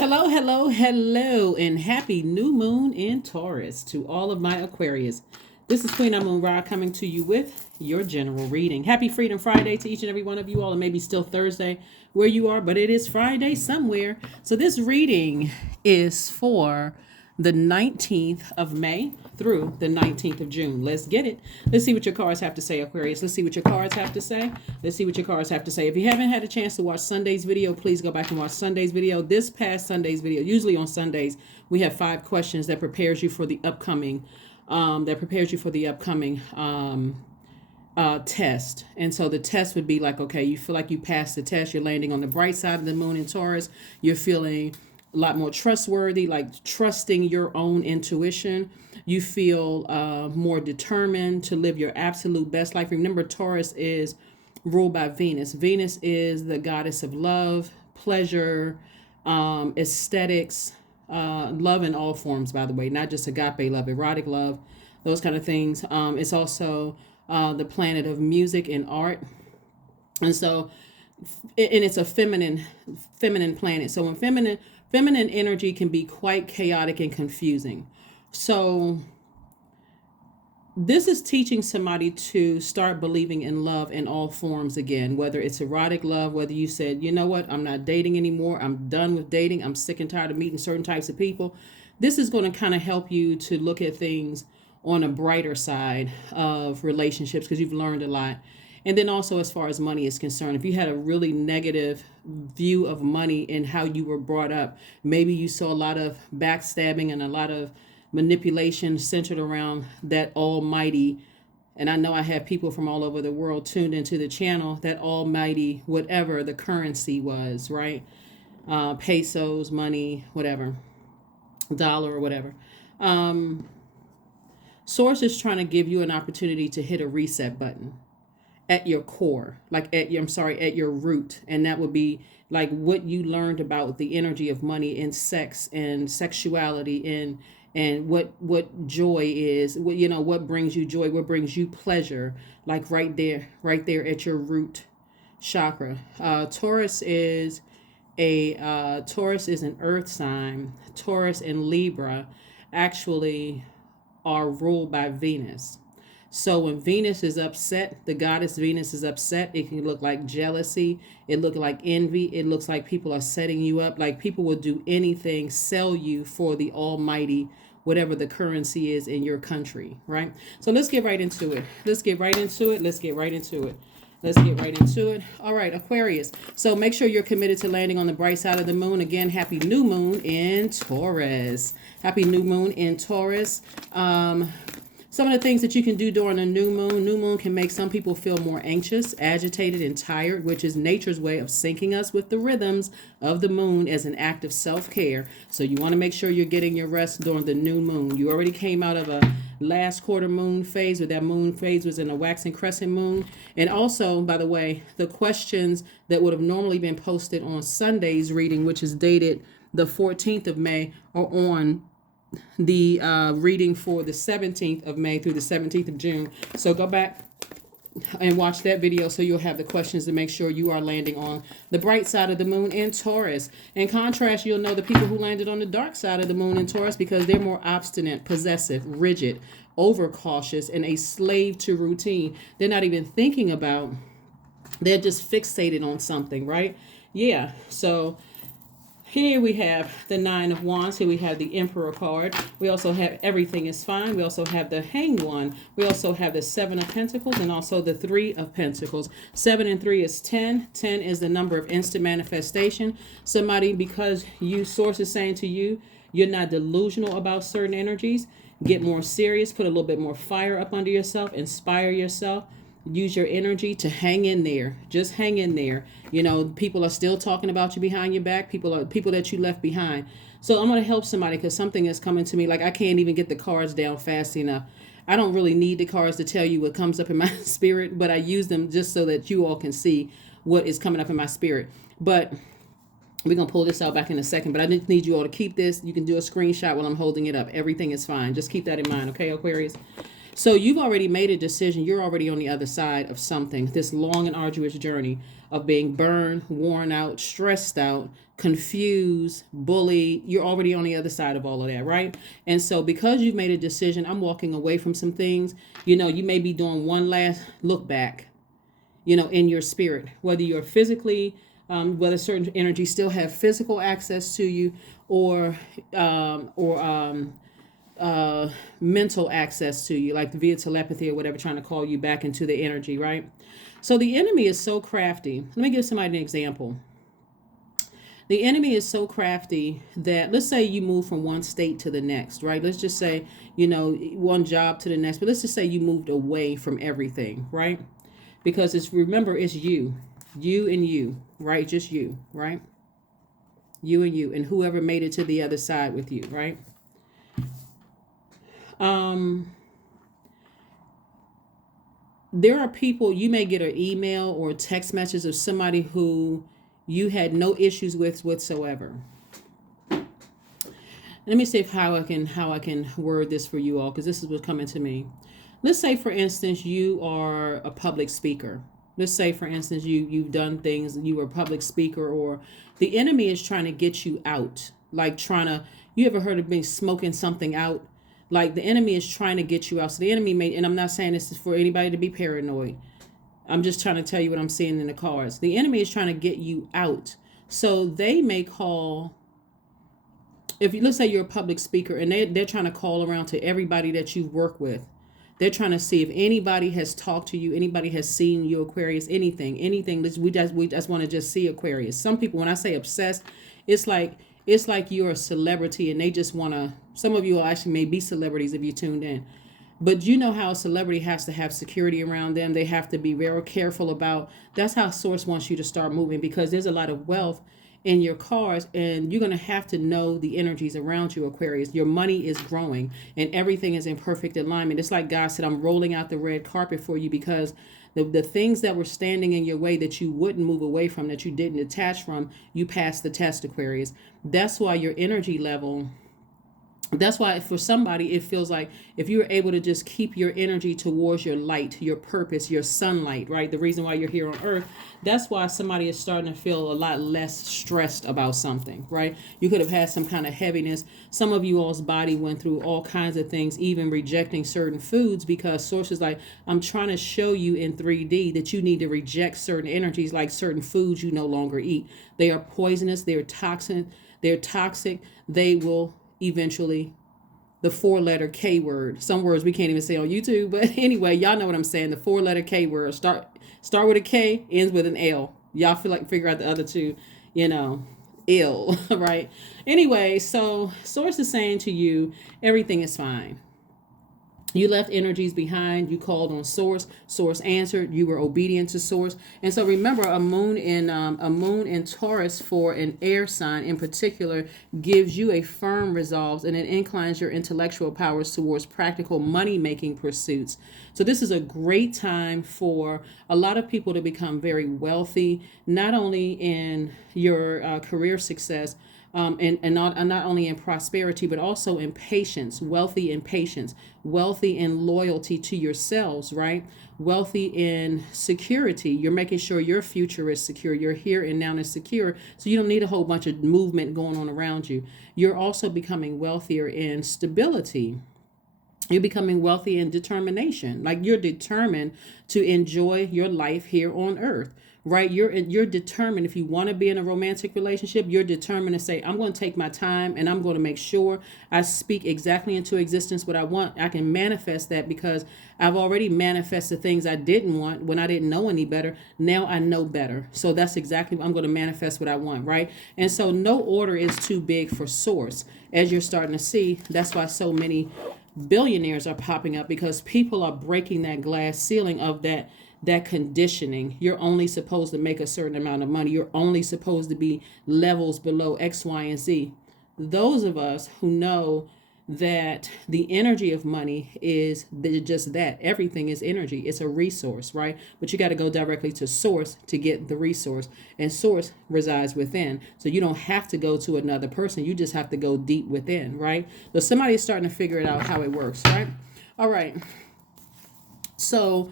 Hello, hello, hello, and happy new moon in Taurus to all of my Aquarius. This is Queen Amun Ra coming to you with your general reading. Happy Freedom Friday to each and every one of you all, and maybe still Thursday where you are, but it is Friday somewhere. So this reading is for the 19th of May through the 19th of June. Let's get it. Let's see what your cards have to say, Aquarius. Let's see what your cards have to say. Let's see what your cards have to say. If you haven't had a chance to watch Sunday's video, please go back and watch Sunday's video. This past Sunday's video, usually on Sundays, we have 5 questions that prepares you for the upcoming test. And so the test would be like, okay, you feel like you passed the test. You're landing on the bright side of the moon in Taurus. You're feeling a lot more trustworthy, like trusting your own intuition. You feel more determined to live your absolute best life. Remember, Taurus is ruled by Venus. Venus is the goddess of love, pleasure, aesthetics, love in all forms, by the way, not just agape love, erotic love, those kind of things. It's also the planet of music and art. And so, and it's a feminine planet. So when feminine energy can be quite chaotic and confusing. So this is teaching somebody to start believing in love in all forms again, whether it's erotic love, whether you said, you know what, I'm not dating anymore. I'm done with dating. I'm sick and tired of meeting certain types of people. This is going to kind of help you to look at things on a brighter side of relationships because you've learned a lot. And then also as far as money is concerned, if you had a really negative view of money and how you were brought up, maybe you saw a lot of backstabbing and a lot of manipulation centered around that almighty, and I know I have people from all over the world tuned into the channel, that almighty, whatever the currency was, right? Pesos, money, whatever, dollar or whatever. Source is trying to give you an opportunity to hit a reset button at your core, like at your root. And that would be like what you learned about the energy of money and sex and sexuality and what joy is, what brings you joy, what brings you pleasure, like right there at your root chakra. Taurus is an earth sign. Taurus and Libra actually are ruled by Venus. So when Venus is upset, the goddess Venus is upset, it can look like jealousy. It looks like envy. It looks like people are setting you up. Like people will do anything, sell you for the almighty, whatever the currency is in your country, right? So let's get right into it. All right, Aquarius. So make sure you're committed to landing on the bright side of the moon. Again, happy new moon in Taurus. Happy new moon in Taurus. Some of the things that you can do during a new moon can make some people feel more anxious, agitated, and tired, which is nature's way of syncing us with the rhythms of the moon as an act of self-care. So you want to make sure you're getting your rest during the new moon. You already came out of a last quarter moon phase, where that moon phase was in a waxing crescent moon. And also, by the way, the questions that would have normally been posted on Sunday's reading, which is dated the 14th of May, are on the reading for the 17th of May through the 17th of June. So go back and watch that video so you'll have the questions to make sure you are landing on the bright side of the moon in Taurus. In contrast, you'll know the people who landed on the dark side of the moon in Taurus because they're more obstinate, possessive, rigid, overcautious, and a slave to routine. They're not even thinking about, they're just fixated on something, right? Yeah, so here we have the Nine of Wands. Here we have the Emperor card. We also have Everything is Fine. We also have the Hanged One. We also have the Seven of Pentacles and also the Three of Pentacles. 7 and 3 is 10. 10 is the number of instant manifestation. Somebody, because source is saying to you, you're not delusional about certain energies. Get more serious. Put a little bit more fire up under yourself. Inspire yourself. Use your energy to hang in there. Just hang in there. People are still talking about you behind your back. People that you left behind. So I'm going to help somebody because something is coming to me. Like I can't even get the cards down fast enough. I don't really need the cards to tell you what comes up in my spirit, but I use them just so that you all can see what is coming up in my spirit. But we're going to pull this out back in a second, but I just need you all to keep this. You can do a screenshot while I'm holding it up. Everything is fine. Just keep that in mind. Okay, Aquarius? So you've already made a decision. You're already on the other side of something, this long and arduous journey of being burned, worn out, stressed out, confuse, bully. You're already on the other side of all of that, right? And so because you've made a decision, I'm walking away from some things. You know, you may be doing one last look back, you know, in your spirit, whether you're physically, whether certain energies still have physical access to you, or mental access to you, like via telepathy or whatever, trying to call you back into the energy, right? So the enemy is so crafty. Let me give somebody an example. The enemy is so crafty that, let's say you move from one state to the next, right? Let's just say, you know, one job to the next, but let's just say you moved away from everything, right? Because remember, it's you and you, right? Just you, right? You and you, and whoever made it to the other side with you, right? There are people, you may get an email or a text message of somebody who you had no issues with whatsoever. Let me see how I can word this for you all, because this is what's coming to me. Let's say, for instance, you are a public speaker. Let's say, for instance, you've done things, you were a public speaker, or the enemy is trying to get you out. Like you ever heard of being smoking something out? Like the enemy is trying to get you out. So the enemy and I'm not saying this is for anybody to be paranoid. I'm just trying to tell you what I'm seeing in the cards. The enemy is trying to get you out. So they may call, let's say you're a public speaker, and they're trying to call around to everybody that you've worked with. They're trying to see if anybody has talked to you, anybody has seen you, Aquarius, anything. We just want to just see Aquarius. Some people, when I say obsessed, it's like you're a celebrity and they just want to, some of you all actually may be celebrities if you tuned in. But you know how a celebrity has to have security around them. They have to be very careful about, that's how Source wants you to start moving, because there's a lot of wealth in your cards, and you're going to have to know the energies around you, Aquarius. Your money is growing and everything is in perfect alignment. It's like God said, I'm rolling out the red carpet for you, because the things that were standing in your way that you wouldn't move away from, that you didn't detach from, you passed the test, Aquarius. That's why your energy level, that's why for somebody it feels like if you're able to just keep your energy towards your light, your purpose, your sunlight, right? The reason why you're here on earth, that's why somebody is starting to feel a lot less stressed about something, right? You could have had some kind of heaviness. Some of you all's body went through all kinds of things, even rejecting certain foods, because Source is like, I'm trying to show you in 3D that you need to reject certain energies, like certain foods you no longer eat. They are poisonous, they're toxic, they will eventually, the 4-letter K word, some words we can't even say on YouTube, but anyway, y'all know what I'm saying. The 4-letter K word, start with a K, ends with an L. Y'all figure out the other two, ill. Right? Anyway, so Source is saying to you, everything is fine. You left energies behind. You called on Source. Source answered. You were obedient to Source. And so remember, a moon in Taurus for an air sign in particular gives you a firm resolve, and it inclines your intellectual powers towards practical money-making pursuits. So this is a great time for a lot of people to become very wealthy, not only in your career success, and not only in prosperity, but also in patience, wealthy in patience, wealthy in loyalty to yourselves, right? Wealthy in security. You're making sure your future is secure. Your here and now is secure. So you don't need a whole bunch of movement going on around you. You're also becoming wealthier in stability. You're becoming wealthy in determination. Like you're determined to enjoy your life here on earth, right? You're determined. If you want to be in a romantic relationship, you're determined to say, I'm going to take my time and I'm going to make sure I speak exactly into existence what I want. I can manifest that because I've already manifested things I didn't want when I didn't know any better. Now I know better. So that's exactly what I'm going to manifest what I want, right? And so no order is too big for Source. As you're starting to see, that's why so many billionaires are popping up, because people are breaking that glass ceiling of that conditioning. You're only supposed to make a certain amount of money. You're only supposed to be levels below X, Y, and Z. Those of us who know that the energy of money is just that. Everything is energy. It's a resource, right? But you got to go directly to Source to get the resource. And Source resides within. So you don't have to go to another person. You just have to go deep within, right? So somebody is starting to figure it out how it works, right? All right. So,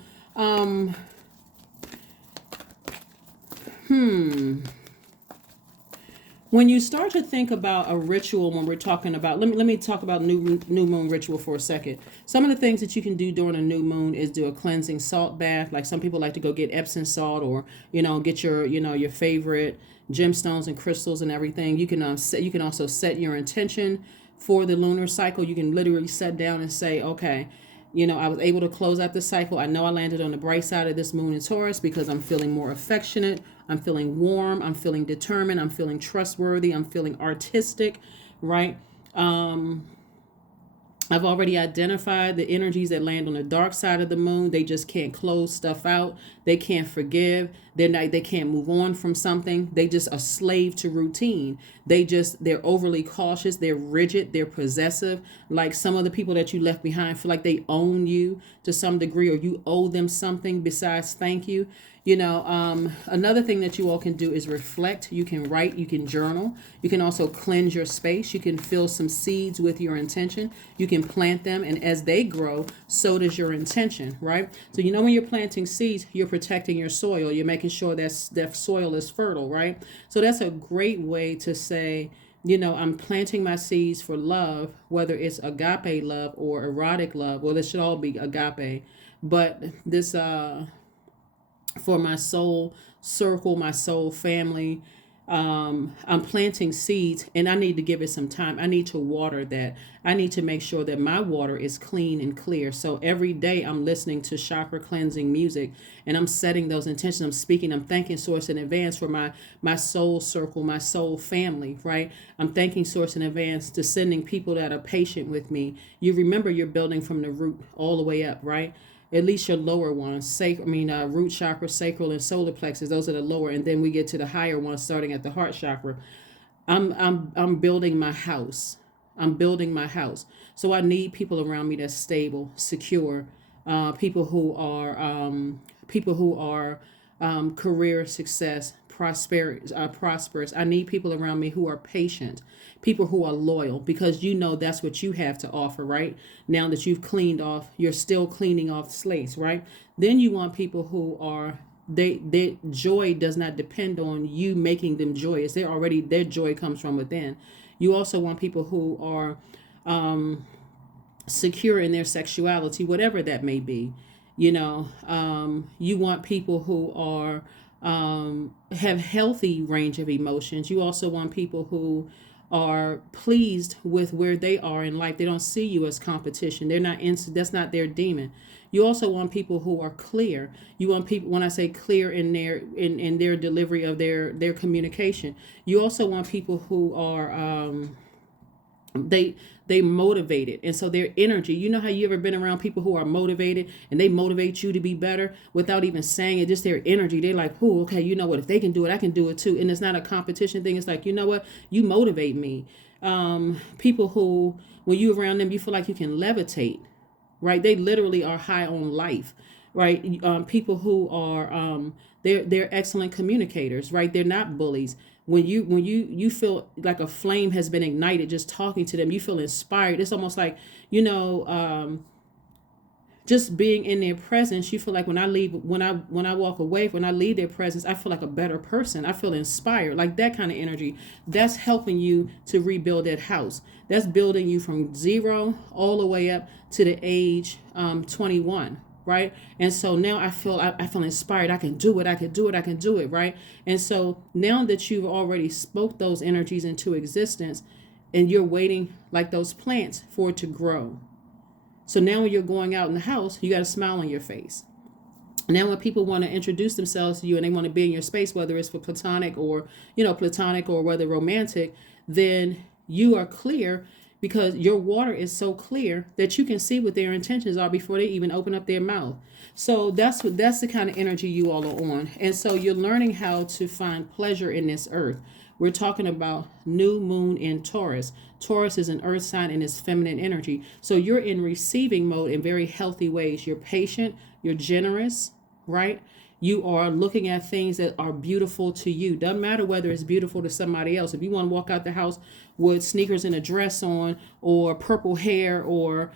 When you start to think about a ritual, when we're talking about, let me talk about new moon ritual for a second. Some of the things that you can do during a new moon is do a cleansing salt bath. Like some people like to go get Epsom salt, or get your your favorite gemstones and crystals and everything. You can also set your intention for the lunar cycle. You can literally sit down and say, okay, I was able to close out the cycle. I know I landed on the bright side of this moon in Taurus because I'm feeling more affectionate. I'm feeling warm. I'm feeling determined. I'm feeling trustworthy. I'm feeling artistic, right? I've already identified the energies that land on the dark side of the moon. They just can't close stuff out. They can't forgive. They can't move on from something. They just a slave to routine. They're overly cautious. They're rigid. They're possessive. Like some of the people that you left behind feel like they own you to some degree, or you owe them something besides thank you. Another thing that you all can do is reflect. You can write, you can journal. You can also cleanse your space. You can fill some seeds with your intention. You can plant them, and as they grow, so does your intention, right? So when you're planting seeds, you're protecting your soil. You're making sure that soil is fertile, right? So that's a great way to say, I'm planting my seeds for love, whether it's agape love or erotic love. Well, it should all be agape. But this for my soul circle, my soul family. I'm planting seeds, and I need to give it some time. I need to water that. I need to make sure that my water is clean and clear. So every day I'm listening to chakra cleansing music, and I'm setting those intentions. I'm speaking. I'm thanking Source in advance for my soul circle, my soul family. Right. I'm thanking Source in advance to sending people that are patient with me. You remember you're building from the root all the way up, right? At least your lower ones, root chakra, sacral, and solar plexus. Those are the lower, and then we get to the higher ones, starting at the heart chakra. I'm building my house. I'm building my house. So I need people around me that's stable, secure, people who are career success, prosperous. I need people around me who are patient, people who are loyal, because that's what you have to offer, right? Now that you've cleaned off, you're still cleaning off slates, right? Then you want people who are their joy does not depend on you making them joyous. Their joy comes from within. You also want people who are secure in their sexuality, whatever that may be. You want people who are have healthy range of emotions. You also want people who are pleased with where they are in life. They don't see you as competition. That's not their demon. You also want people who are clear. You want people, when I say clear in their delivery of their communication. You also want people who are they motivated, and so their energy, how you ever been around people who are motivated and they motivate you to be better without even saying it, just their energy. They're like, oh, okay, you know what, if they can do it, I can do it too. And it's not a competition thing. It's like, you know what, you motivate me. People who, when you around them, you feel like you can levitate, right? They literally are high on life, right? People who are they're excellent communicators, right? They're not bullies. When you feel like a flame has been ignited just talking to them, you feel inspired. It's almost like, just being in their presence, you feel like when I walk away, when I leave their presence, I feel like a better person. I feel inspired, like that kind of energy. That's helping you to rebuild that house. That's building you from 0 all the way up to the age 21. Right. And so now I feel inspired. I can do it. I can do it. I can do it. Right. And so now that you've already spoke those energies into existence, and you're waiting like those plants for it to grow. So now when you're going out in the house, you got a smile on your face. Now when people want to introduce themselves to you and they want to be in your space, whether it's for platonic or whether romantic, then you are clear, because your water is so clear that you can see what their intentions are before they even open up their mouth. So that's the kind of energy you all are on. And so you're learning how to find pleasure in this earth. We're talking about new moon in Taurus. Taurus is an earth sign and it's feminine energy. So you're in receiving mode in very healthy ways. You're patient, you're generous, right? You are looking at things that are beautiful to you. Doesn't matter whether it's beautiful to somebody else. If you want to walk out the house with sneakers and a dress on, or purple hair, or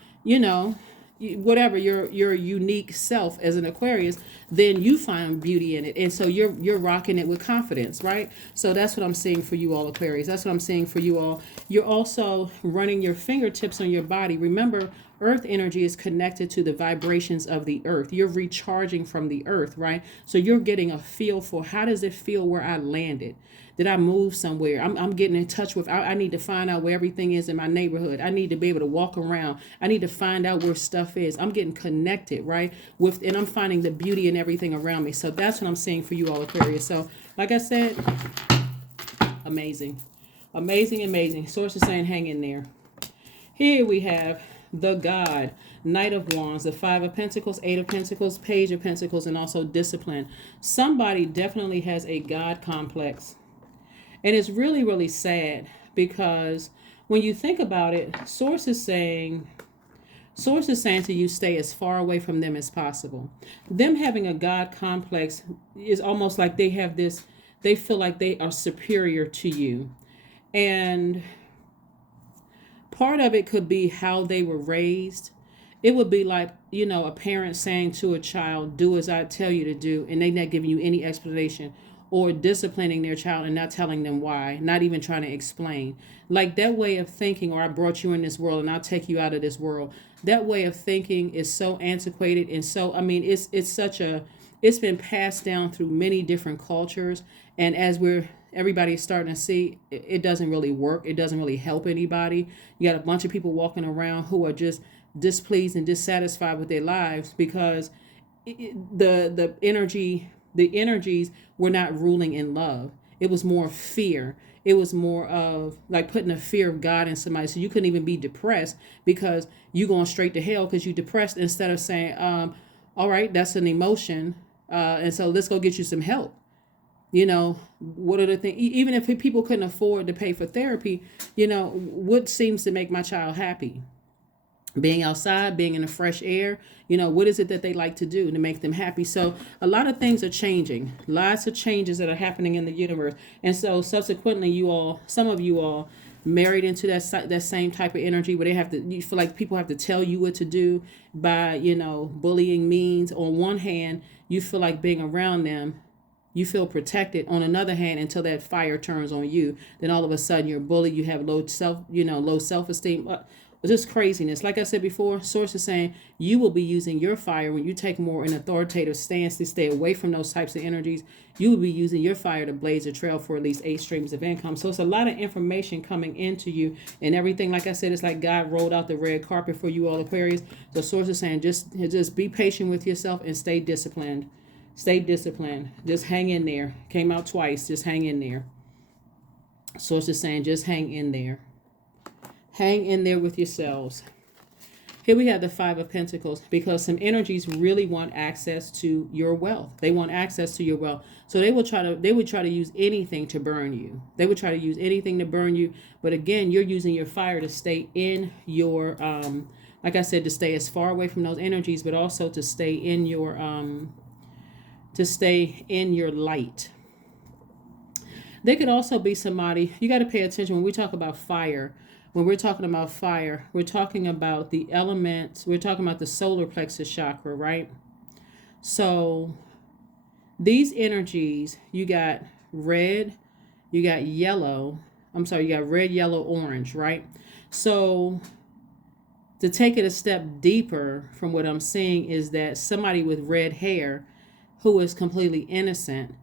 whatever your unique self as an Aquarius, then you find beauty in it, and so you're rocking it with confidence, right? So that's what I'm seeing for you all, Aquarius. That's what I'm seeing for you all. You're also running your fingertips on your body. Remember, earth energy is connected to the vibrations of the earth. You're recharging from the earth, right? So you're getting a feel for, how does it feel where I landed? Did I move somewhere? I'm getting in touch with, I need to find out where everything is in my neighborhood. I need to be able to walk around. I need to find out where stuff is. I'm getting connected, right? And I'm finding the beauty in everything around me. So that's what I'm seeing for you all, Aquarius. So like I said, amazing. Amazing, amazing. Source is saying hang in there. Here we have the God, Knight of Wands, the Five of Pentacles, Eight of Pentacles, Page of Pentacles, and also discipline. Somebody definitely has a God complex. And it's really, really sad, because when you think about it, Source is saying to you, stay as far away from them as possible. Them having a God complex is almost like they feel like they are superior to you. And part of it could be how they were raised. It would be like, a parent saying to a child, do as I tell you to do, and they not giving you any explanation, or disciplining their child and not telling them why, not even trying to explain. Like that way of thinking, or I brought you in this world and I'll take you out of this world. That way of thinking is so antiquated, and so, it's been passed down through many different cultures. And as everybody's starting to see, it doesn't really work. It doesn't really help anybody. You got a bunch of people walking around who are just displeased and dissatisfied with their lives, because the energies were not ruling in love. It was more fear. It was more of like putting a fear of God in somebody. So you couldn't even be depressed, because you going straight to hell because you depressed, instead of saying, all right, that's an emotion. And so let's go get you some help. What are the things, even if people couldn't afford to pay for therapy, what seems to make my child happy? Being outside, being in the fresh air, what is it that they like to do to make them happy? So a lot of things are changing, lots of changes that are happening in the universe. And so subsequently, some of you all married into that same type of energy, where you feel like people have to tell you what to do by, bullying means. On one hand, you feel like being around them, you feel protected. On another hand, until that fire turns on you, then all of a sudden you're bullied. You have low self-esteem. Just craziness. Like I said before, Source is saying you will be using your fire when you take more an authoritative stance to stay away from those types of energies. You will be using your fire to blaze a trail for at least 8 streams of income. So it's a lot of information coming into you and everything. Like I said, it's like God rolled out the red carpet for you all, Aquarius. So Source is saying just be patient with yourself and stay disciplined. Stay disciplined. Just hang in there. Came out twice. Just hang in there. Source is saying just hang in there. Hang in there with yourselves. Here we have the Five of Pentacles, because some energies really want access to your wealth. They want access to your wealth. So they would try to use anything to burn you. They would try to use anything to burn you. But again, you're using your fire to stay in your, like I said, to stay as far away from those energies, but also to stay in your light. They could also be somebody, you got to pay attention when we talk about fire. When we're talking about fire, we're talking about the elements. We're talking about the solar plexus chakra, right? So these energies, you got red, you got yellow. You got red, yellow, orange, right? So to take it a step deeper from what I'm seeing is that somebody with red hair who is completely innocent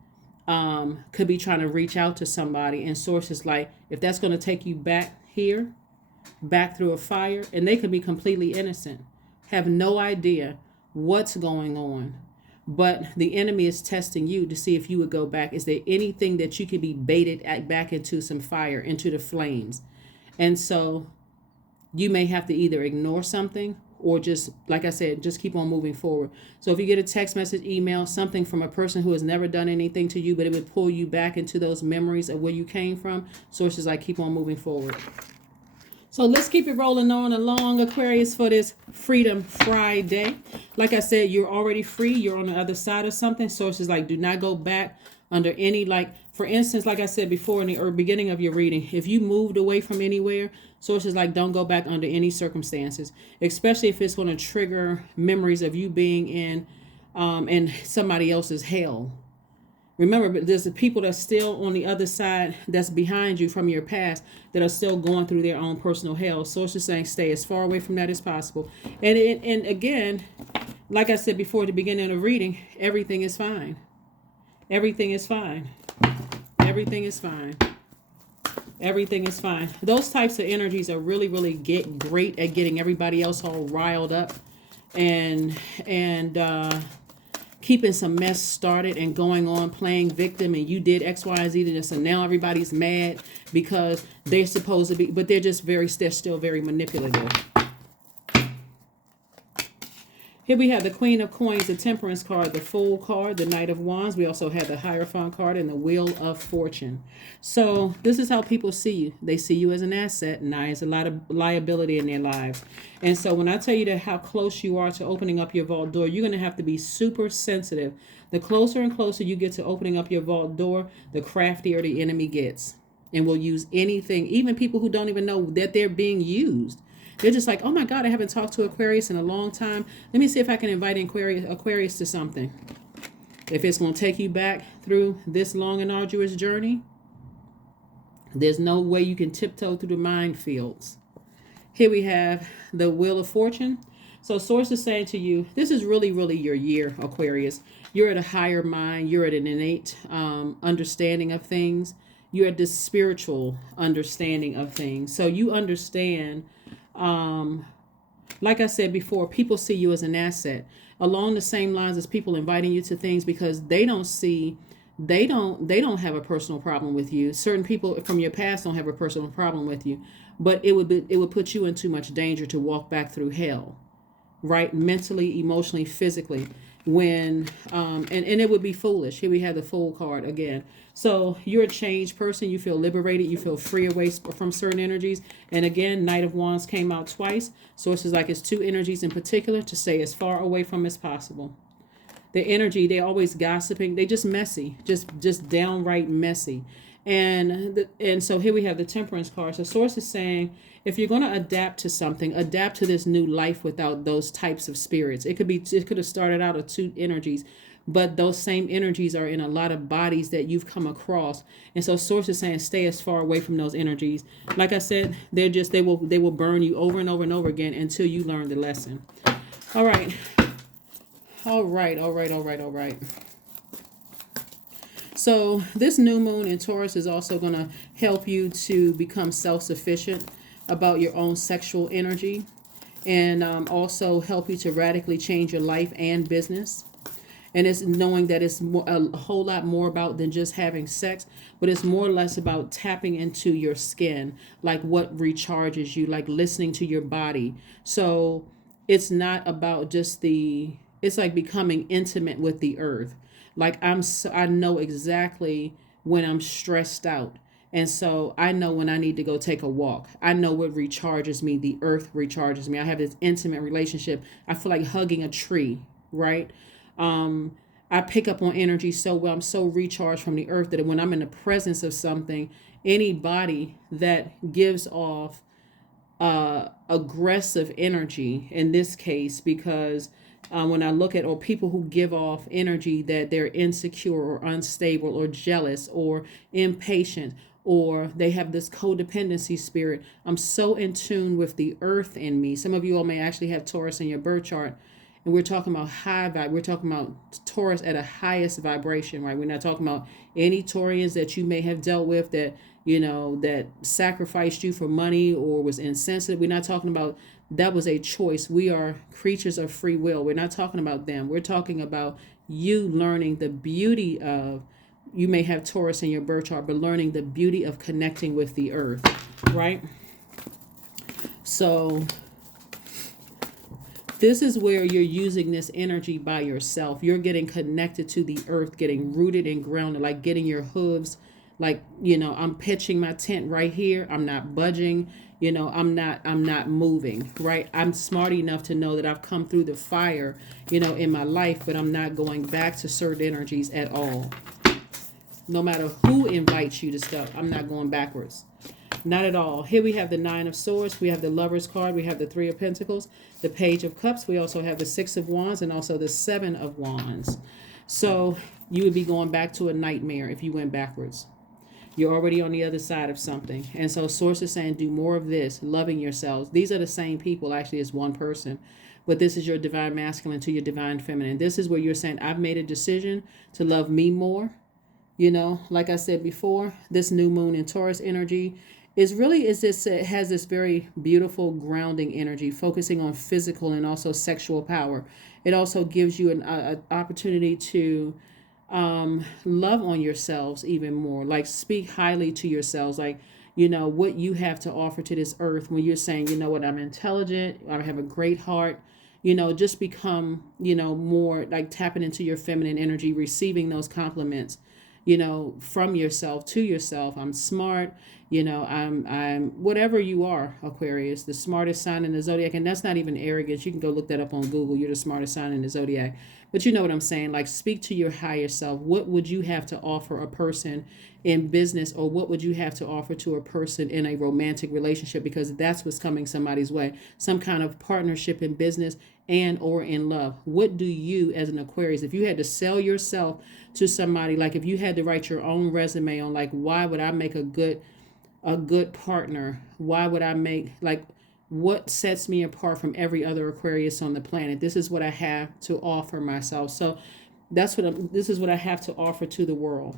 could be trying to reach out to somebody, and sources like, if that's going to take you back here, back through a fire, and they could be completely innocent, have no idea what's going on, but the enemy is testing you to see if you would go back. Is there anything that you could be baited back into some fire, into the flames? And so you may have to either ignore something or just, like I said, just keep on moving forward. So if you get a text message, email, something from a person who has never done anything to you, but it would pull you back into those memories of where you came from, sources like keep on moving forward. So let's keep it rolling on along, Aquarius, for this Freedom Friday. Like I said, you're already free. You're on the other side of something. Sources like, do not go back under any, like, for instance, like I said before in the beginning of your reading, if you moved away from anywhere, sources like don't go back under any circumstances, especially if it's going to trigger memories of you being in somebody else's hell. Remember, there's the people that's still on the other side, that's behind you from your past, that are still going through their own personal hell. Sources saying stay as far away from that as possible. And again, like I said before at the beginning of the reading, everything is fine. Everything is fine. Everything is fine. Everything is fine. Those types of energies are really, really great at getting everybody else all riled up and keeping some mess started and going on, playing victim, and you did X, Y, and Z to this, and now everybody's mad because they're supposed to be, but they're still very manipulative. Here we have the Queen of Coins, the Temperance card, the Fool card, the Knight of Wands. We also have the Hierophant card and the Wheel of Fortune. So this is how people see you. They see you as an asset, not as a lot of liability in their lives. And so when I tell you that how close you are to opening up your vault door, you're going to have to be super sensitive. The closer and closer you get to opening up your vault door, the craftier the enemy gets and will use anything, even people who don't even know that they're being used. They're just like, oh my God, I haven't talked to Aquarius in a long time. Let me see if I can invite Aquarius to something. If it's going to take you back through this long and arduous journey, there's no way you can tiptoe through the minefields. Here we have the Wheel of Fortune. So Source is saying to you, this is really, really your year, Aquarius. You're at a higher mind. You're at an innate understanding of things. You're at this spiritual understanding of things. So you understand. Like I said before, people see you as an asset along the same lines as people inviting you to things because they don't have a personal problem with you. Certain people from your past don't have a personal problem with you, but it would put you in too much danger to walk back through hell, right? Mentally, emotionally, physically, when and it would be foolish. Here we have the Fool card again. So you're a changed person. You feel liberated. You feel free away from certain energies. And again, Knight of Wands came out twice. Sources like it's two energies in particular to stay as far away from as possible. The energy, they're always gossiping. They just messy, just downright messy. And so here we have the Temperance card. So Source is saying, if you're going to adapt to something, adapt to this new life without those types of spirits. It could have started out with two energies, but those same energies are in a lot of bodies that you've come across. And so Source is saying, stay as far away from those energies. Like I said, they will burn you over and over and over again until you learn the lesson. All right. So this new moon in Taurus is also going to help you to become self-sufficient about your own sexual energy, and also help you to radically change your life and business. And it's knowing that it's a whole lot more about than just having sex, but it's more or less about tapping into your skin, like what recharges you, like listening to your body. So it's not about just it's like becoming intimate with the earth. Like I know exactly when I'm stressed out. And so I know when I need to go take a walk. I know what recharges me. The earth recharges me. I have this intimate relationship. I feel like hugging a tree, right? I pick up on energy so well. I'm so recharged from the earth that when I'm in the presence of something, anybody that gives off aggressive energy, in this case, because when I look at, or people who give off energy that they're insecure or unstable or jealous or impatient, or they have this codependency spirit, I'm so in tune with the earth in me. Some of you all may actually have Taurus in your birth chart, and we're talking about high vibe. We're talking about Taurus at a highest vibration, right? We're not talking about any Taurians that you may have dealt with that, that sacrificed you for money or was insensitive. We're not talking about that was a choice. We are creatures of free will. We're not talking about them. We're talking about you learning the beauty of, you may have Taurus in your birth chart, but learning the beauty of connecting with the earth, right? So this is where you're using this energy by yourself. You're getting connected to the earth, getting rooted and grounded, like getting your hooves, like, I'm pitching my tent right here. I'm not budging. I'm not moving, right? I'm smart enough to know that I've come through the fire, in my life, but I'm not going back to certain energies at all. No matter who invites you to stuff, I'm not going backwards. Not at all. Here we have the Nine of Swords. We have the Lover's card. We have the Three of Pentacles, the Page of Cups. We also have the Six of Wands and also the Seven of Wands. So you would be going back to a nightmare if you went backwards. You're already on the other side of something. And so Source is saying do more of this, loving yourselves. These are the same people, actually, as one person. But this is your divine masculine to your divine feminine. This is where you're saying, I've made a decision to love me more. You know, like I said before, this new moon in Taurus energy it has this very beautiful grounding energy, focusing on physical and also sexual power. It also gives you an opportunity to love on yourselves even more, like speak highly to yourselves, like, you know, what you have to offer to this earth when you're saying, you know what, I'm intelligent, I have a great heart, you know, just become, you know, more like tapping into your feminine energy, receiving those compliments, you know, from yourself to yourself. I'm smart, you know, I'm whatever you are, Aquarius, the smartest sign in the zodiac. And that's not even arrogance. You can go look that up on Google. You're the smartest sign in the zodiac. But you know what I'm saying? Like, speak to your higher self. What would you have to offer a person in business, or what would you have to offer to a person in a romantic relationship? Because that's what's coming somebody's way. Some kind of partnership in business and or in love. What do you, as an Aquarius, if you had to sell yourself to somebody, like if you had to write your own resume on like, why would I make a good partner? Why would I make, like, what sets me apart from every other Aquarius on the planet? This is what I have to offer myself. So this is what I have to offer to the world.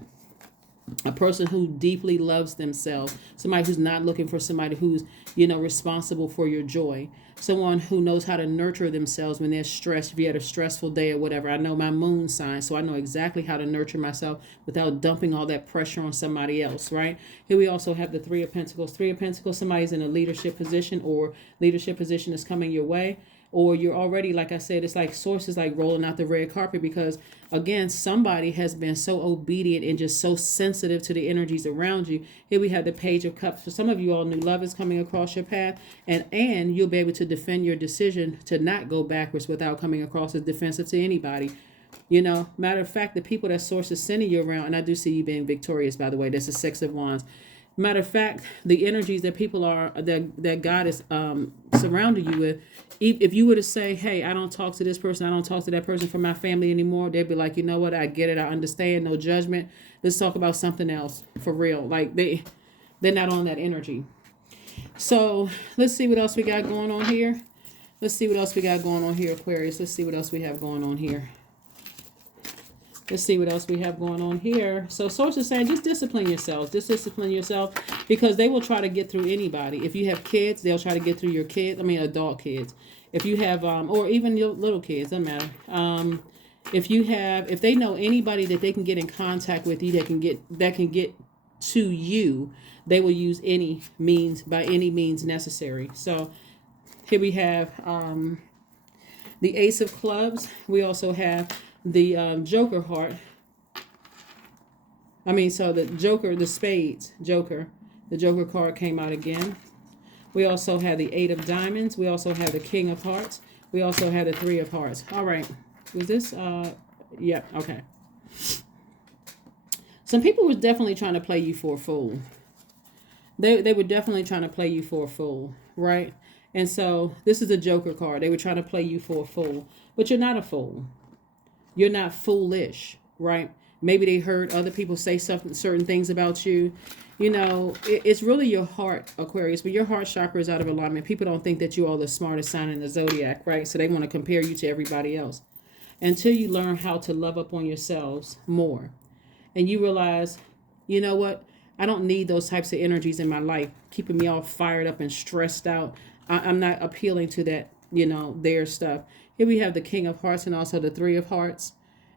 A person who deeply loves themselves, somebody who's not looking for somebody who's, you know, responsible for your joy, someone who knows how to nurture themselves when they're stressed. If you had a stressful day or whatever, I know my moon sign, so I know exactly how to nurture myself without dumping all that pressure on somebody else, right? Here we also have the Three of Pentacles. Three of Pentacles, somebody's in a leadership position, or leadership position is coming your way, or you're already, like I said, it's like sources like rolling out the red carpet, because again, somebody has been so obedient and just so sensitive to the energies around you. Here we have the Page of Cups. For some of you all, new love is coming across your path, and you'll be able to defend your decision to not go backwards without coming across as defensive to anybody. You know, matter of fact, the people that Source is sending you around, and I do see you being victorious, by the way, that's the Six of Wands. Matter of fact, the energies that people are, that God is surrounding you with, if you were to say, hey, I don't talk to this person, I don't talk to that person from my family anymore, they'd be like, you know what, I get it, I understand, no judgment. Let's talk about something else, for real. Like, they're not on that energy. So let's see what else we got going on here. Let's see what else we got going on here, Aquarius. Let's see what else we have going on here. Let's see what else we have going on here. So Source is saying, just discipline yourself. Just discipline yourself, because they will try to get through anybody. If you have kids, they'll try to get through your kids. I mean, adult kids. If you have, or even your little kids, doesn't matter. If they know anybody that they can get in contact with you, that can get to you, they will use any means, by any means necessary. So here we have the Ace of Clubs. We also have the Joker heart. So the Joker, the Spades, Joker. The Joker card came out again. We also have the Eight of Diamonds. We also have the King of Hearts. We also have the Three of Hearts. All right. Was this? Yeah, okay. Some people were definitely trying to play you for a fool. They were definitely trying to play you for a fool, right? And so this is a Joker card. They were trying to play you for a fool. But you're not a fool. You're not foolish, right? Maybe they heard other people say certain things about you. You know, it's really your heart, Aquarius, but your heart chakra is out of alignment. People don't think that you are the smartest sign in the zodiac, right? So they want to compare you to everybody else. Until you learn how to love up on yourselves more. And you realize, you know what? I don't need those types of energies in my life, keeping me all fired up and stressed out. I'm not appealing to that, you know, their stuff. Here we have the King of Hearts and also the Three of Hearts.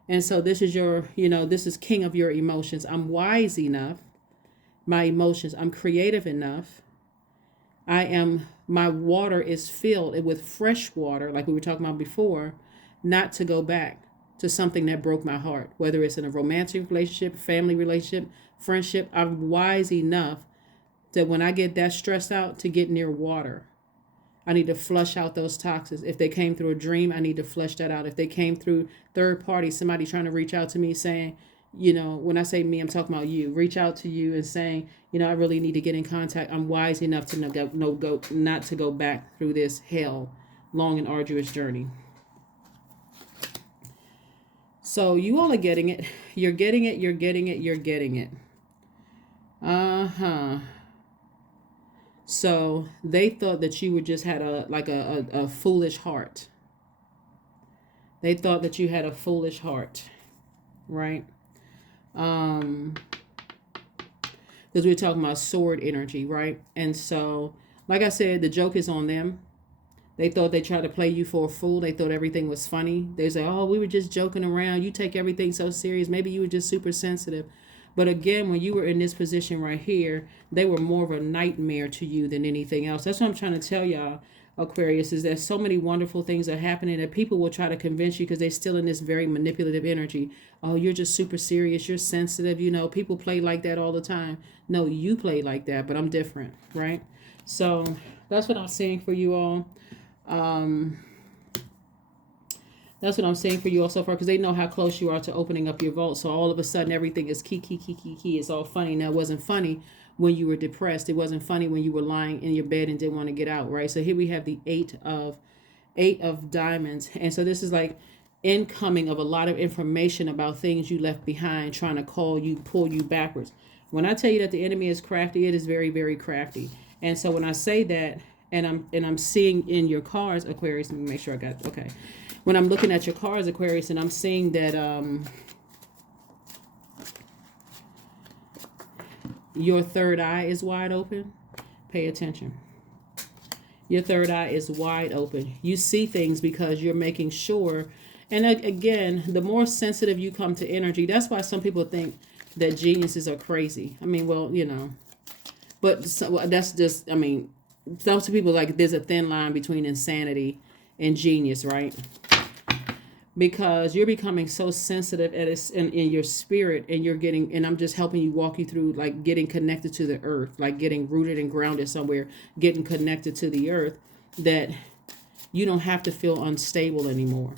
And so this is your, you know, this is king of your emotions. I'm wise enough. My emotions. I'm creative enough. My water is filled with fresh water, like we were talking about before, not to go back to something that broke my heart, whether it's in a romantic relationship, family relationship, friendship. I'm wise enough that when I get that stressed out, to get near water. I need to flush out those toxins. If they came through a dream, I need to flush that out. If they came through third party, somebody trying to reach out to me saying, you know, when I say me, I'm talking about you, reach out to you and saying, you know, I really need to get in contact. I'm wise enough to not to go back through this hell, long and arduous journey. So you all are getting it. You're getting it. You're getting it. You're getting it. Uh-huh. So they thought that you would just had a foolish heart. They thought that you had a foolish heart, right? Because we're talking about sword energy, right? And so, like I said, the joke is on them. They thought they tried to play you for a fool. They thought everything was funny. They say, oh, we were just joking around. You take everything so serious. Maybe you were just super sensitive. But again, when you were in this position right here, they were more of a nightmare to you than anything else. That's what I'm trying to tell y'all, Aquarius, is that so many wonderful things are happening that people will try to convince you because they're still in this very manipulative energy. Oh, you're just super serious. You're sensitive. You know, people play like that all the time. No, you play like that, but I'm different, right? So that's what I'm saying for you all. That's what I'm saying for you all so far, because they know how close you are to opening up your vault. So all of a sudden, everything is key. It's all funny. Now, it wasn't funny when you were depressed. It wasn't funny when you were lying in your bed and didn't want to get out, right? So here we have the eight of diamonds. And so this is like incoming of a lot of information about things you left behind, trying to pull you backwards. When I tell you that the enemy is crafty, it is very, very crafty. And so when I say that, and I'm seeing in your cards, Aquarius, let me make sure I got, okay. When I'm looking at your cards, Aquarius, and I'm seeing that your third eye is wide open, pay attention. Your third eye is wide open. You see things because you're making sure. And again, the more sensitive you come to energy, that's why some people think that geniuses are crazy. I mean, well, you know, but that's just, I mean, some people like there's a thin line between insanity and genius, right? Because you're becoming so sensitive in your spirit, and you're getting, and I'm just helping you walk you through like getting connected to the earth, like getting rooted and grounded somewhere, getting connected to the earth, that you don't have to feel unstable anymore.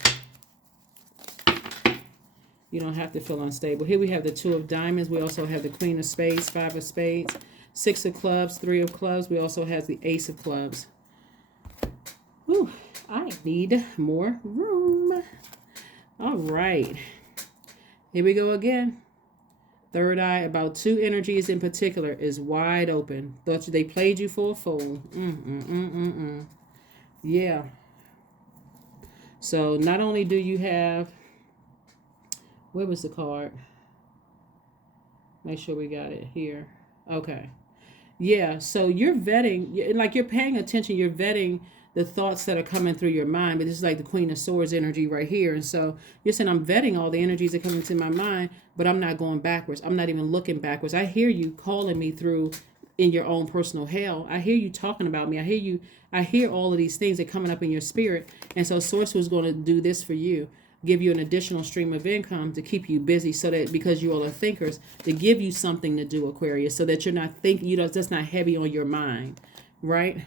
You don't have to feel unstable. Here we have the Two of Diamonds. We also have the Queen of Spades, Five of Spades, Six of Clubs, Three of Clubs. We also have the Ace of Clubs. Whew, I need more room. All right. Here we go again. Third eye, about two energies in particular, is wide open. Thought they played you for a fool. Yeah. So not only do you have, where was the card? Make sure we got it here. Okay. Yeah, so you're vetting, like you're paying attention, you're vetting the thoughts that are coming through your mind. But this is like the Queen of Swords energy right here. And so you're saying, I'm vetting all the energies that come into my mind, but I'm not going backwards. I'm not even looking backwards. I hear you calling me through in your own personal hell. I hear you talking about me. I hear all of these things that are coming up in your spirit. And so Source was going to do this for you, give you an additional stream of income to keep you busy, so that because you all are thinkers, to give you something to do, Aquarius, so that you're not thinking, that's not heavy on your mind, right?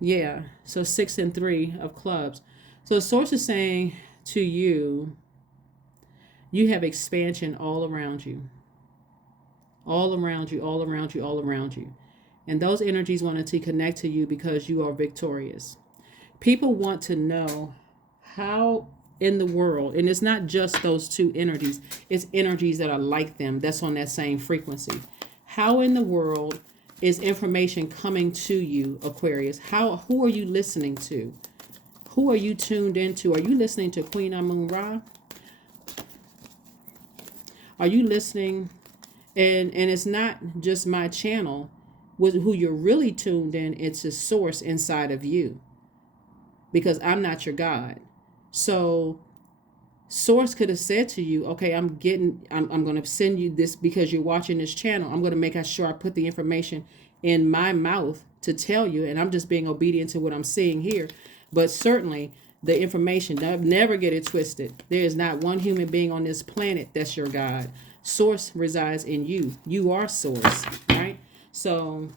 Yeah. So 6 and 3 of clubs. So Source is saying to you, you have expansion all around you. All around you, all around you, all around you. And those energies wanted to connect to you because you are victorious. People want to know how in the world, and it's not just those two energies, it's energies that are like them, that's on that same frequency. How in the world is information coming to you, Aquarius? Who are you listening to? Who are you tuned into? Are you listening to Queen Amun Ra? Are you listening? And it's not just my channel. Who you're really tuned in, it's a source inside of you. Because I'm not your God. So Source could have said to you, okay, I'm going to send you this because you're watching this channel. I'm going to make sure I put the information in my mouth to tell you, and I'm just being obedient to what I'm seeing here. But certainly the information, never get it twisted. There is not one human being on this planet that's your God. Source resides in you. You are Source, right? So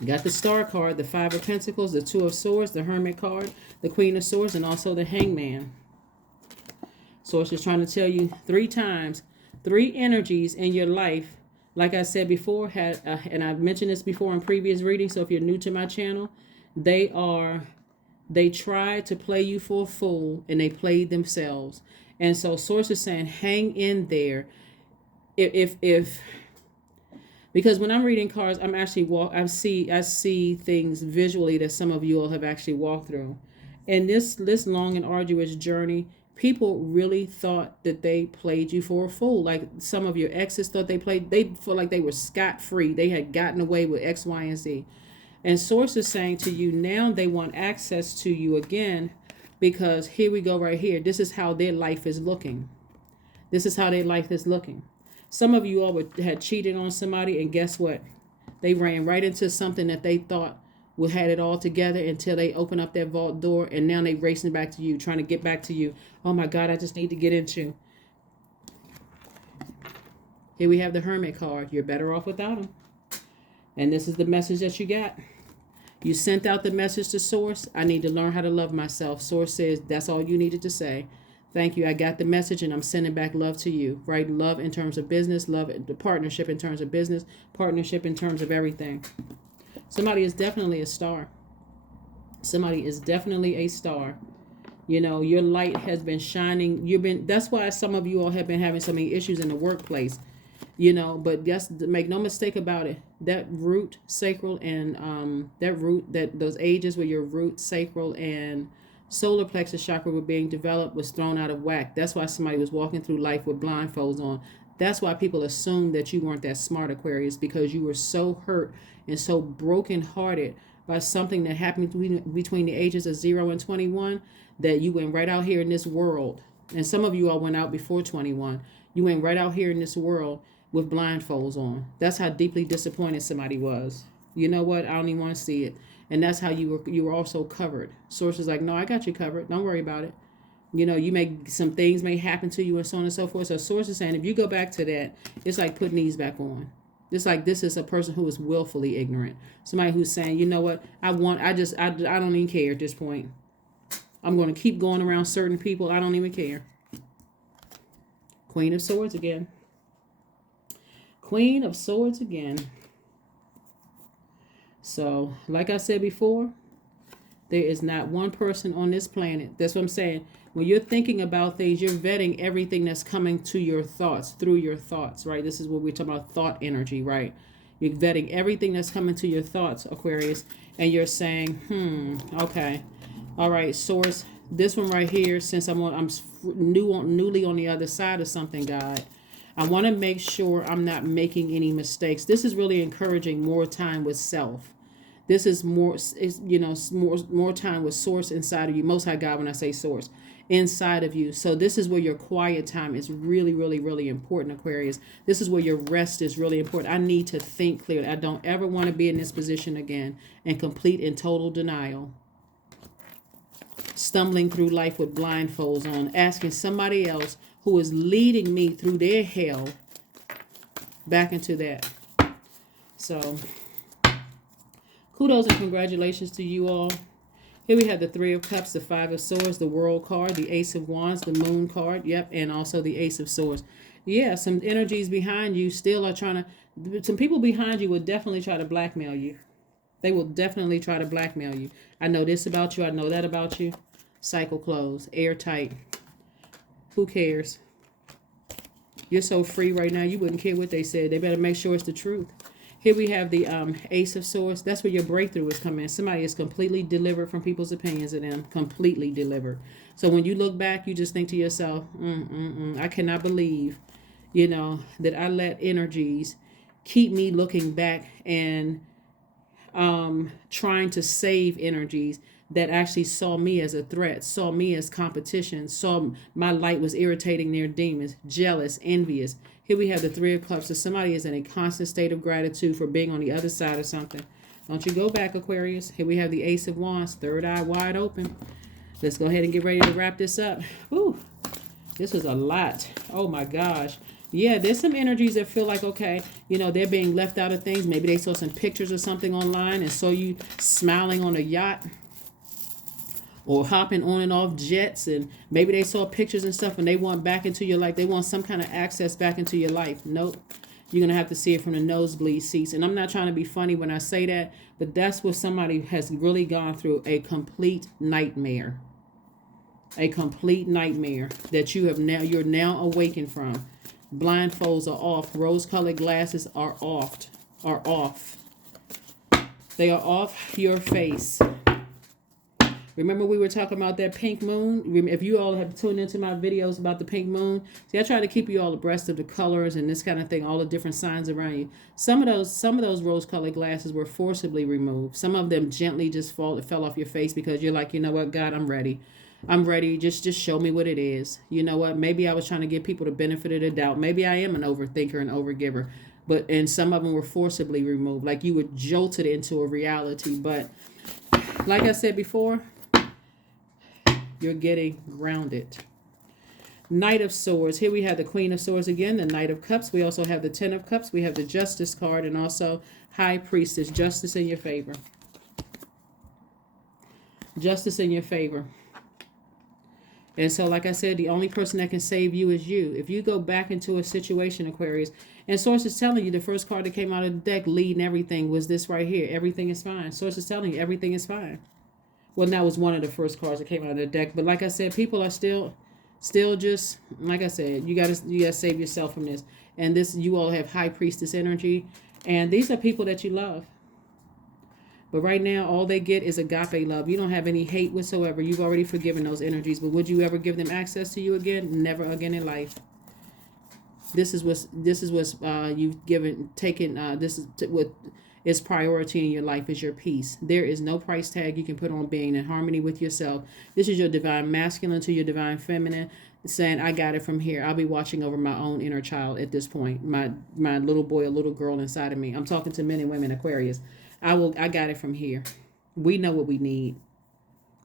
you got the Star card, the Five of Pentacles, the Two of Swords, the Hermit card, the Queen of Swords, and also the Hangman. Source is trying to tell you 3 times Three energies in your life, like I said before, had and I've mentioned this before in previous readings, so if you're new to my channel, they tried to play you for a fool and they played themselves. And so Source is saying, hang in there. If because when I'm reading cards, I'm actually I see things visually that some of you all have actually walked through. And this long and arduous journey, people really thought that they played you for a fool. Like some of your exes thought they felt like they were scot-free. They had gotten away with X, Y, and Z. And Source is saying to you, now they want access to you again, because here we go right here. This is how their life is looking. This is how their life is looking. Some of you all had cheated on somebody, and guess what? They ran right into something that they thought would had it all together until they open up that vault door, and now they racing back to you, trying to get back to you. Oh my God, I just need to get into. Here we have the Hermit card. You're better off without him. And this is the message that you got. You sent out the message to Source. I need to learn how to love myself. Source says that's all you needed to say. Thank you. I got the message and I'm sending back love to you, right? Love in terms of business, love, the partnership in terms of business, partnership in terms of everything. Somebody is definitely a star. Somebody is definitely a star. You know, your light has been shining. That's why some of you all have been having so many issues in the workplace, you know, but just make no mistake about it. That root, sacral, and those ages where your root, sacral, and solar plexus chakra were being developed was thrown out of whack. That's why somebody was walking through life with blindfolds on. That's why people assumed that you weren't that smart, Aquarius, because you were so hurt and so brokenhearted by something that happened between the ages of 0 and 21 that you went right out here in this world. And some of you all went out before 21. You went right out here in this world with blindfolds on. That's how deeply disappointed somebody was. You know what? I don't even want to see it. And that's how you were also covered. Source is like, no, I got you covered. Don't worry about it. You know, some things may happen to you and so on and so forth. So Source is saying, if you go back to that, it's like putting these back on. It's like this is a person who is willfully ignorant. Somebody who's saying, you know what? I don't even care at this point. I'm going to keep going around certain people. I don't even care. Queen of Swords again. Queen of Swords again. So, like I said before, there is not one person on this planet. That's what I'm saying. When you're thinking about things, you're vetting everything that's coming to your thoughts, through your thoughts, right? This is what we're talking about, thought energy, right? You're vetting everything that's coming to your thoughts, Aquarius, and you're saying, okay, all right, Source, this one right here, since I'm newly on the other side of something, God, I want to make sure I'm not making any mistakes. This is really encouraging more time with self. This is more time with Source inside of you. Most High God, when I say Source, inside of you. So this is where your quiet time is really, really, really important, Aquarius. This is where your rest is really important. I need to think clearly. I don't ever want to be in this position again and complete and total denial. Stumbling through life with blindfolds on, asking somebody else who is leading me through their hell back into that. So kudos and congratulations to you all. Here we have the Three of Cups, the Five of Swords, the World card, the Ace of Wands, the Moon card, yep, and also the Ace of Swords. Yeah, some energies behind you still are trying to, some people behind you will definitely try to blackmail you. They will definitely try to blackmail you. I know this about you, I know that about you. Cycle closed, airtight. Who cares? You're so free right now, you wouldn't care what they said. They better make sure it's the truth. Here we have the Ace of Swords. That's where your breakthrough is coming in. Somebody is completely delivered from people's opinions of them. Completely delivered. So when you look back, you just think to yourself, I cannot believe, that I let energies keep me looking back and trying to save energies that actually saw me as a threat, saw me as competition, saw my light was irritating their demons, jealous, envious. Here we have the Three of Cups. So somebody is in a constant state of gratitude for being on the other side of something. Don't you go back, Aquarius. Here we have the Ace of Wands, third eye wide open. Let's go ahead and get ready to wrap this up. Whew, this was a lot. Oh my gosh. Yeah, there's some energies that feel like, okay, they're being left out of things. Maybe they saw some pictures or something online and saw you smiling on a yacht. or hopping on and off jets, and maybe they saw pictures and stuff and they want back into your life. They want some kind of access back into your life. Nope. You're going to have to see it from the nosebleed seats. And I'm not trying to be funny when I say that, but that's what somebody has really gone through, a complete nightmare. A complete nightmare that you're now awakened from. Blindfolds are off. Rose-colored glasses are off. They are off your face. Remember we were talking about that pink moon? If you all have tuned into my videos about the pink moon, see, I try to keep you all abreast of the colors and this kind of thing, all the different signs around you. Some of those rose-colored glasses were forcibly removed. Some of them gently just fell off your face because you're like, you know what, God, I'm ready. I'm ready. Just show me what it is. You know what? Maybe I was trying to give people the benefit of the doubt. Maybe I am an overthinker and overgiver. And some of them were forcibly removed. Like you were jolted into a reality. But like I said before, you're getting grounded. Knight of Swords. Here we have the Queen of Swords again, the Knight of Cups. We also have the Ten of Cups. We have the Justice card and also High Priestess. Justice in your favor. Justice in your favor. And so, like I said, the only person that can save you is you. If you go back into a situation, Aquarius, and Source is telling you the first card that came out of the deck leading everything was this right here. Everything is fine. Source is telling you everything is fine. Well, that was one of the first cards that came out of the deck. But like I said, people are still just, like I said, you gotta save yourself from this. And this, you all have High Priestess energy. And these are people that you love. But right now, all they get is agape love. You don't have any hate whatsoever. You've already forgiven those energies. But would you ever give them access to you again? Never again in life. This is what you've taken. This is what is priority in your life is your peace. There is no price tag you can put on being in harmony with yourself. This is your divine masculine to your divine feminine, saying, I got it from here. I'll be watching over my own inner child at this point. My little boy or little girl inside of me. I'm talking to men and women, Aquarius. I got it from here. We know what we need.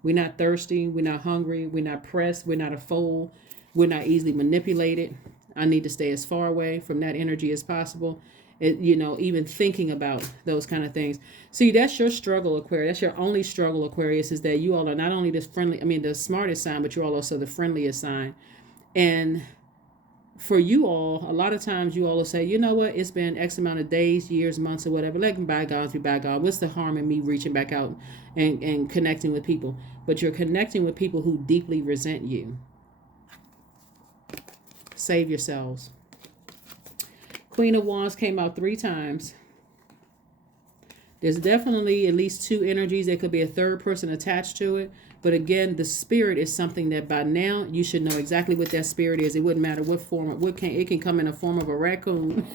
We're not thirsty. We're not hungry. We're not pressed. We're not a fool. We're not easily manipulated. I need to stay as far away from that energy as possible. Even thinking about those kind of things. See, that's your struggle, Aquarius. That's your only struggle, Aquarius, is that you all are not only the smartest sign, but you're all also the friendliest sign. And for you all, a lot of times you all will say, you know what, it's been X amount of days, years, months, or whatever. Let bygones be bygones. What's the harm in me reaching back out and connecting with people? But you're connecting with people who deeply resent you. Save yourselves. Queen of Wands came out 3 times. There's definitely at least 2 energies. There could be a third person attached to it. But again, the spirit is something that by now you should know exactly what that spirit is. It wouldn't matter what form. It can come in the form of a raccoon.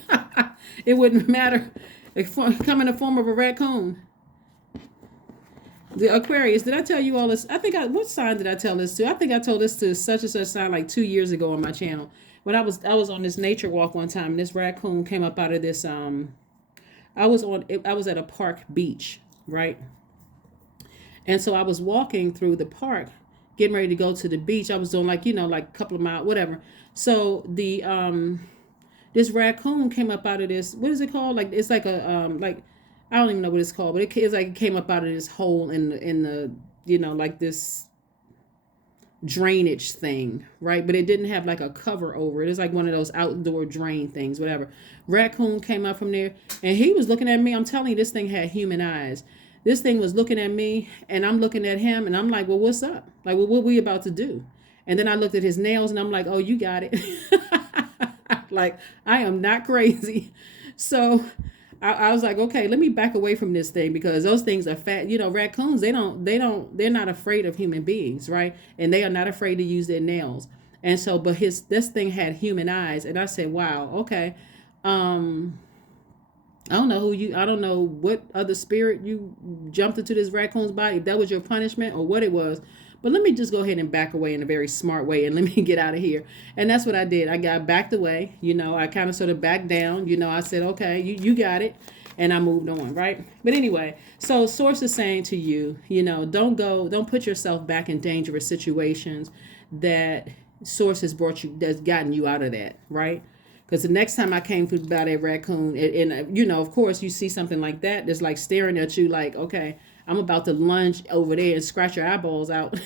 It wouldn't matter. It come in the form of a raccoon. The Aquarius, did I tell you all this? What sign did I tell this to? I think I told this to such and such sign like 2 years ago on my channel. When I was on this nature walk one time, and this raccoon came up out of this. I was at a park beach, right? And so I was walking through the park, getting ready to go to the beach. I was doing like a couple of miles, whatever. So the this raccoon came up out of this. What is it called? Like it's like a I don't even know what it's called, but it's like it came up out of this hole in the like this drainage thing, right? But it didn't have like a cover over it. It's like one of those outdoor drain things, whatever. Raccoon came up from there and he was looking at me. I'm telling you, this thing had human eyes. This thing was looking at me and I'm looking at him and I'm like, well, what's up? Like, well, what we about to do? And then I looked at his nails and I'm like, oh, you got it. Like, I am not crazy. So I was like, okay, let me back away from this thing because those things are fat. Raccoons, they're not afraid of human beings, right? And they are not afraid to use their nails. And so, but this thing had human eyes. And I said, wow, okay. I don't know what other spirit you jumped into this raccoon's body, if that was your punishment or what it was. But let me just go ahead and back away in a very smart way and let me get out of here. And that's what I did. I got backed away. I kind of sort of backed down. I said, okay, you got it. And I moved on, right? But anyway, so Source is saying to you, don't put yourself back in dangerous situations that Source has that's gotten you out of that, right? Because the next time I came through by that raccoon, and of course, you see something like that that's like staring at you like, okay, I'm about to lunge over there and scratch your eyeballs out.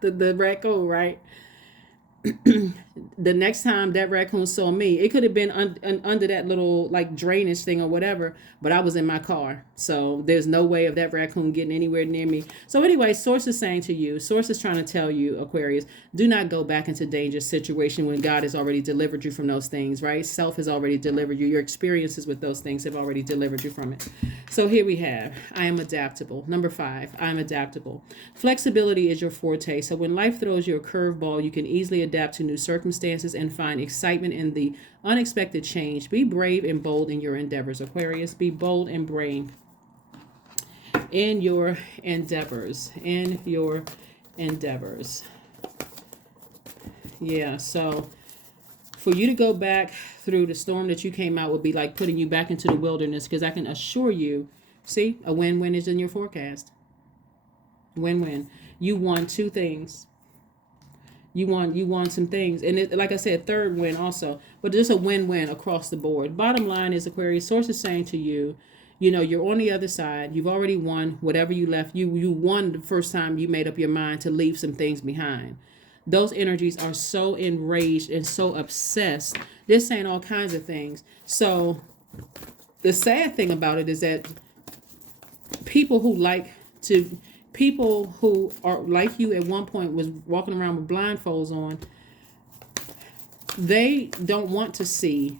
The raccoon, right? The next time that raccoon saw me, it could have been under that little like drainage thing or whatever, but I was in my car. So there's no way of that raccoon getting anywhere near me. So anyway, source is saying to you, source is trying to tell you, Aquarius, do not go back into dangerous situation when God has already delivered you from those things, right? Self has already delivered you. Your experiences with those things have already delivered you from it. So here we have, I am adaptable. Number 5, I am adaptable. Flexibility is your forte. So when life throws you a curveball, you can easily adapt to new circumstances and find excitement in the unexpected change. Be brave and bold in your endeavors, Aquarius. Be bold and brave in your endeavors. In your endeavors. Yeah, so for you to go back through the storm that you came out would be like putting you back into the wilderness, because I can assure you, see, a win-win is in your forecast. Win-win. You won 2 things. You won some things. And it, like I said, third win also. But just a win-win across the board. Bottom line is, Aquarius, source is saying to you, you know, you're on the other side. You've already won whatever you left. You won the first time you made up your mind to leave some things behind. Those energies are so enraged and so obsessed. They're saying all kinds of things. So the sad thing about it is that people who are like you at one point was walking around with blindfolds on, they don't want to see.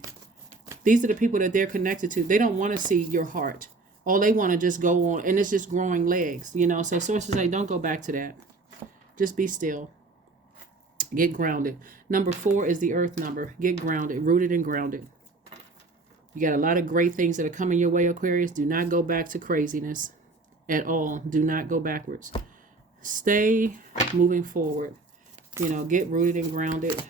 These are the people that they're connected to. They don't want to see your heart. All they want to just go on, and it's just growing legs, you know. So sources say, don't go back to that. Just be still. Get grounded. Number 4 is the earth number. Get grounded, rooted and grounded. You got a lot of great things that are coming your way, Aquarius. Do not go back to craziness at all. Do not go backwards. Stay moving forward. You know, get rooted and grounded.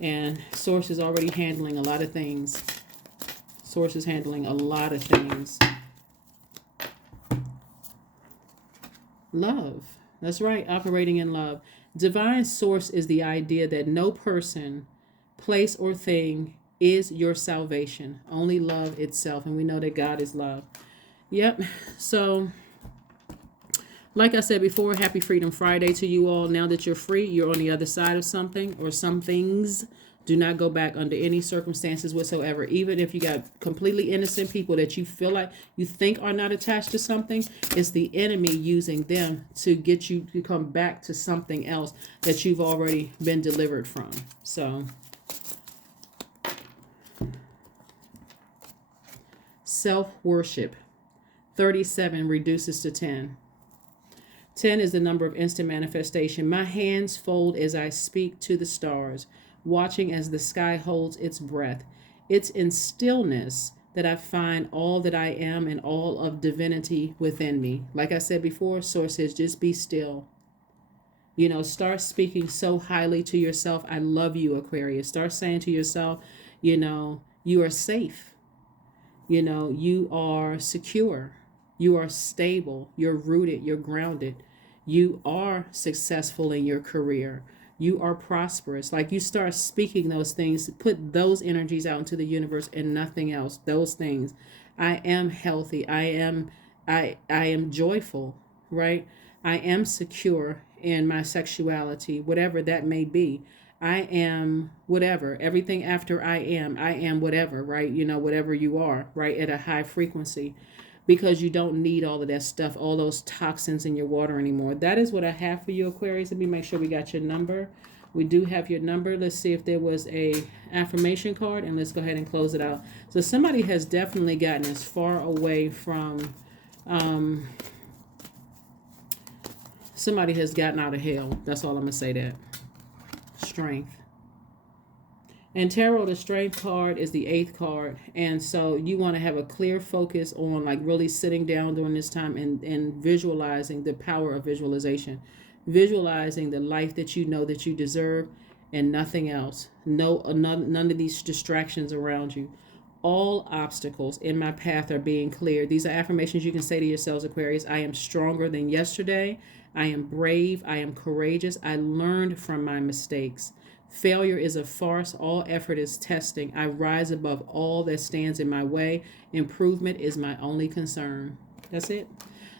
And source is already handling a lot of things. Source is handling a lot of things. Love. That's right. Operating in love. Divine source is the idea that no person, place, or thing is your salvation. Only love itself. And we know that God is love. Yep. So, like I said before, happy Freedom Friday to you all. Now that you're free, you're on the other side of something or some things. Do not go back under any circumstances whatsoever. Even if you got completely innocent people that you feel like you think are not attached to something, it's the enemy using them to get you to come back to something else that you've already been delivered from. So, self-worship. 37 reduces to 10. 10 is the number of instant manifestation. My hands fold as I speak to the stars, watching as the sky holds its breath. It's in stillness that I find all that I am and all of divinity within me. Like I said before, source says just be still. You know, start speaking so highly to yourself. I love you, Aquarius. Start saying to yourself, you know, you are safe. You know, you are secure. You are stable. You're rooted. You're grounded. You are successful in your career. You are prosperous. Like, you start speaking those things, put those energies out into the universe and nothing else. Those things. I am healthy. I am joyful, right? I am secure in my sexuality, whatever that may be. I am whatever. Everything after I am whatever, right? You know, whatever you are, right? At a high frequency. Because you don't need all of that stuff, all those toxins in your water anymore. That is what I have for you, Aquarius. Let me make sure we got your number. We do have your number. Let's see if there was a affirmation card, and let's go ahead and close it out. So somebody has definitely gotten as far away from, somebody has gotten out of hell. That's all I'm going to say that. Strength. And tarot, the strength card is the 8th card. And so you want to have a clear focus on like really sitting down during this time and visualizing the power of visualization. Visualizing the life that you know that you deserve and nothing else. None of these distractions around you. All obstacles in my path are being cleared. These are affirmations you can say to yourselves, Aquarius. I am stronger than yesterday. I am brave. I am courageous. I learned from my mistakes. Failure is a farce. All effort is testing. I rise above all that stands in my way. Improvement is my only concern. That's it.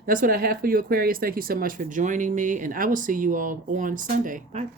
That's what I have for you, Aquarius. Thank you so much for joining me, and I will see you all on Sunday. Bye.